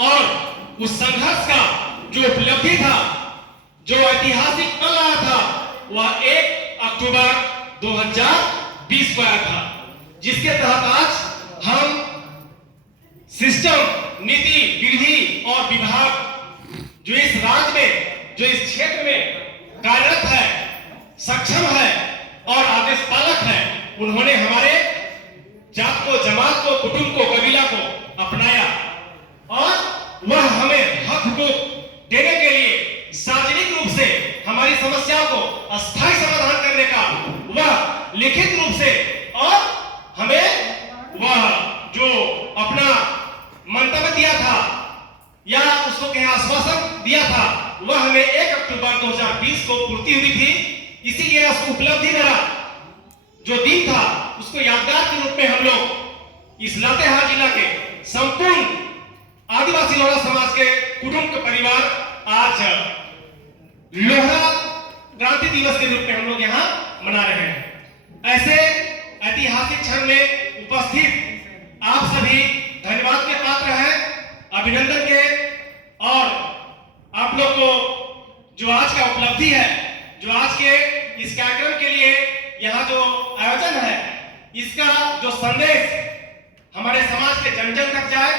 और उस संघर्ष का जो उपलब्धि था, जो ऐतिहासिक पल आया था, वह 1 अक्टूबर 2020 को आया था, जिसके तहत आज हम सिस्टम, नीति, विधि और विभाग जो इस राज्य में, जो इस क्षेत्र में कार्यरत है, सक्षम है और आदेश पालक है, उन्होंने हमारे जात को, जमात को, कुटुंब को, कबीला को अपनाया और वह हमें हक हुकूक देने के लिए सार्वजनिक रूप से हमारी समस्याओं को अस्थायी समाधान करने का वह लिखित रूप से और हमें वह जो अपना मंतव्य दिया था या उसको कहीं आश्वासन दिया था, वह हमें 1 अक्टूबर 2020 को पूर्ति हुई थी। इसीलिए उस उपलब्धि भरा जो दिन था, उसको यादगार के रूप में हम लोग इस लातेहार जिला के संपूर्ण आदिवासी लोहारा समाज के कुटुंब के परिवार आज लोहारा क्रांति दिवस के रूप में हम लोग यहाँ मना रहे हैं। ऐसे ऐतिहासिक क्षण में उपस्थित आप सभी धन्यवाद के पात्र हैं, अभिनंदन के, और आप लोग को जो आज का उपलब्धि है, जो आज के इस कार्यक्रम के लिए यहाँ जो आयोजन है, इसका जो संदेश हमारे समाज के जन जन तक जाए,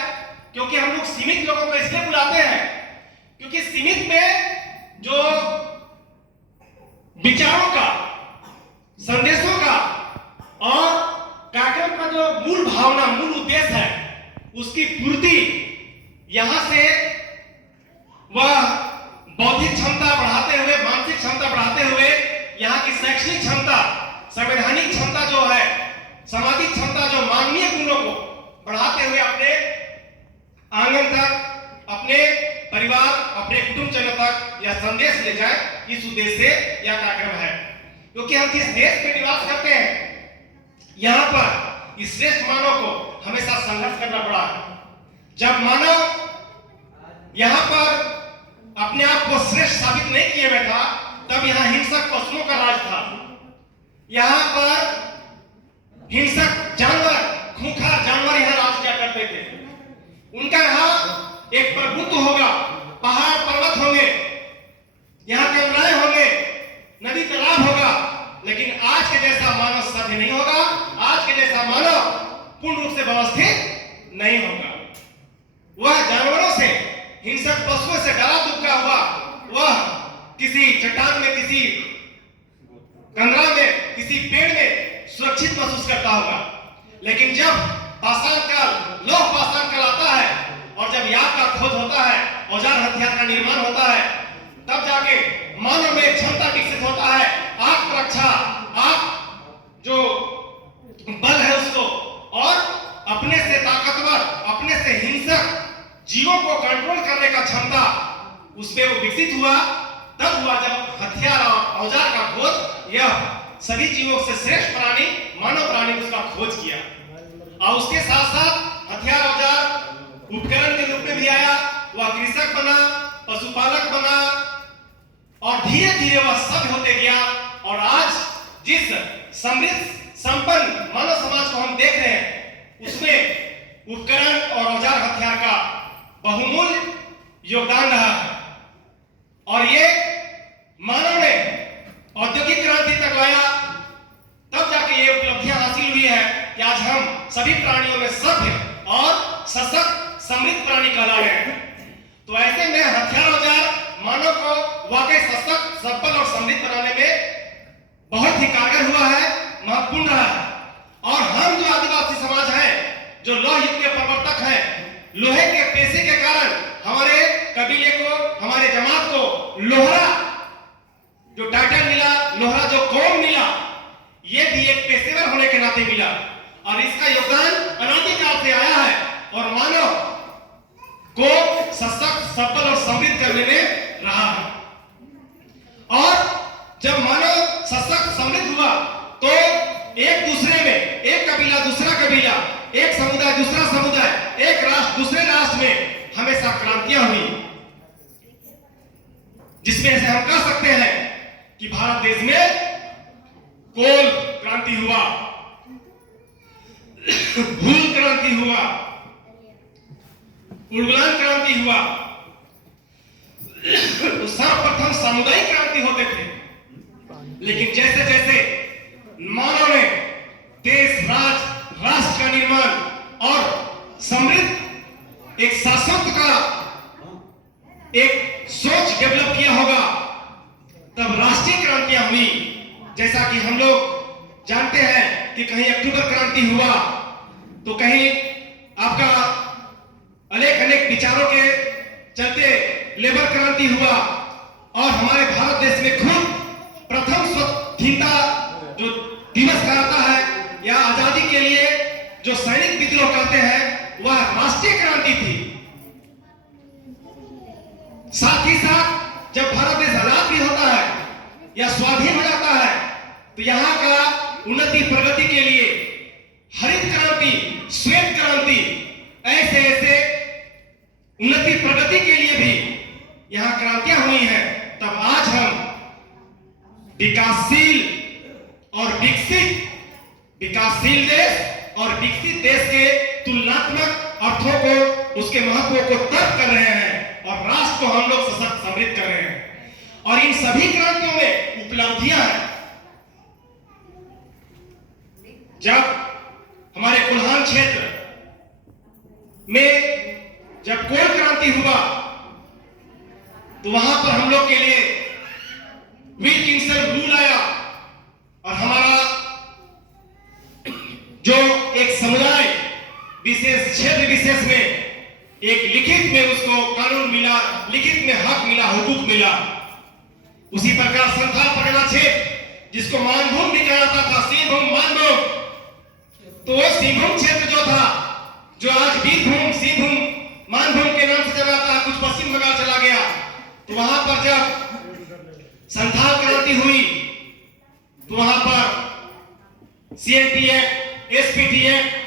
क्योंकि हम लोग सीमित लोगों को इसलिए बुलाते हैं क्योंकि सीमित में जो विचारों का, संदेशों का और कार्यक्रम का जो मूल भावना, मूल उद्देश्य है, उसकी पूर्ति यहां से वह बौद्धिक क्षमता बढ़ाते हुए, मानसिक क्षमता बढ़ाते हुए, यहाँ की शैक्षणिक क्षमता, संवैधानिक क्षमता जो है, सामाजिक क्षमता, जो मानवीय गुणों को बढ़ाते हुए अपने आंगन तक, अपने परिवार, अपने कुटुंबजनों तक यह संदेश ले जाए, इस उद्देश्य से यह कार्यक्रम है। क्योंकि हम जिस देश में निवास करते हैं, यहाँ पर इस श्रेष्ठ मानव को हमेशा संघर्ष करना पड़ा। जब मानव यहाँ पर अपने आप को श्रेष्ठ साबित नहीं किए हुए था, तब यहाँ हिंसक पशुओं का राज था। यहाँ पर हिंसक जानवर, खूंखार जानवर यहाँ राज किया करते थे। उनका यहाँ एक प्रभुत्व होगा, पहाड़ पर्वत होंगे, यहाँ कैमराएं होंगे, नदी तालाब होगा, लेकिन आज के जैसा मानव सभ्य नहीं होगा, आज के जैसा मानव पूर्ण रूप से व्यवस्थित नहीं होगा। वह जानवरों से, हिंसक पशुओं से डरा दुबका हुआ, वह किसी चट्टान में, किसी कंदरा में, किसी पेड़ में सुरक्षित महसूस करता होगा। लेकिन जब पाषाण काल, लौह पाषाण काल आता है और जब याद का खोज होता है, औजार हथियार का निर्माण होता है, तब जाके मानव में क्षमता विकसित होता है, आत्मरक्षा, जो बल है उसको, और अपने से ताकतवर, अपने से हिंसक जीवों को कंट्रोल करने का क्षमता उसमें वो विकसित हुआ। तब हुआ जब हथियार और औजार का खोज, यह सभी जीवों से श्रेष्ठ प्राणी, मानव प्राणी ने उसका खोज किया। और उसके साथ साथ हथियार, औजार उपकरण के रूप में भी आया। वह कृषक बना, पशुपालक बना, और धीरे धीरे वह सब होते गया। और आज जिस समृद्ध संपन्न मानव समाज को हम देख रहे हैं, उसमें उपकरण और औजार हथियार का बहुमूल्य योगदान रहा है। और ये मानव ने औद्योगिक क्रांति तक लाया, तब जाके ये उपलब्धियां हासिल हुई है कि आज हम सभी प्राणियों में सभ्य और सशक्त समृद्ध प्राणी कहला रहे हैं। तो ऐसे में हथियार औजार मानव को वाकई सशक्त, सफल और समृद्ध बनाने में बहुत ही कारगर हुआ है, महत्वपूर्ण रहा है। और हम जो आदिवासी समाज है, जो लौह युग के प्रवर्तक हैं, लोहे के पेशे के कारण हमारे कबीले को, हमारे जमात को लोहारा जो टाइटल मिला, लोहारा जो कौम मिला, ये भी एक पेशेवर होने के नाते मिला। और इसका योगदान अनादिकाल से आया है और मानव को सशक्त, सफल और समृद्ध करने में रहा है। और जब मानव सशक्त, समृद्ध हुआ, तो एक दूसरे में, एक कबीला दूसरा कबीला, एक समुदाय दूसरा समुदाय, एक राष्ट्र दूसरे राष्ट्र में हमेशा क्रांतियां हुई, जिसमें से हम कह सकते हैं कि भारत देश में कोल क्रांति हुआ, भूल क्रांति हुआ, उलगुलान क्रांति हुआ, तो सर्वप्रथम सामुदायिक क्रांति होते थे। लेकिन जैसे जैसे मानव ने देश, राष्ट्र का निर्माण और समृद्ध एक शासक का एक सोच डेवलप किया होगा, तब राष्ट्रीय क्रांतियां हुई। जैसा कि हम लोग जानते हैं कि कहीं अक्टूबर क्रांति हुआ, तो कहीं आपका अनेक विचारों के चलते लेबर क्रांति हुआ, और हमारे भारत देश में खुद प्रथम स्वतंत्रता जो दिवस कराता है या आजादी के लिए जो सैनिक विद्रोह करते हैं, वह राष्ट्रीय क्रांति थी। साथ ही साथ जब भारत देश आजाद भी होता है या स्वाधीन हो जाता है, तो यहाँ का उन्नति प्रगति के लिए हरित क्रांति, श्वेत क्रांति, ऐसे ऐसे उन्नति प्रगति के लिए भी यहाँ क्रांतियां हुई हैं। तब आज हम विकासशील देश और विकसित देश के तुलनात्मक अर्थों को, उसके महत्व को तर्क कर रहे हैं और राष्ट्र को हम लोग सशक्त समृद्ध कर रहे हैं। और इन सभी क्रांतियों में उपलब्धियां हैं। जब हमारे कोल्हान क्षेत्र में जब कोल क्रांति हुआ, तो वहां पर हम लोग के लिए विल्किंसन रूल आया, और हमारा जो एक समुदाय विशेष, क्षेत्र विशेष में एक लिखित में उसको कानून मिला, लिखित में हक मिला, हुकूक मिला। उसी प्रकार संथाल परगना क्षेत्र, जिसको मानभूम भी कहा जाता था, सिंहभूम, मानभूम, तो वो सिंहभूम क्षेत्र जो था, जो आज वीरभूम, सिंहभूम, मानभूम के नाम से चला था, कुछ पश्चिम बंगाल चला गया, तो वहां पर जब संथाल क्रांति हुई, तो वहां पर CNT एक्ट, SPT एक्ट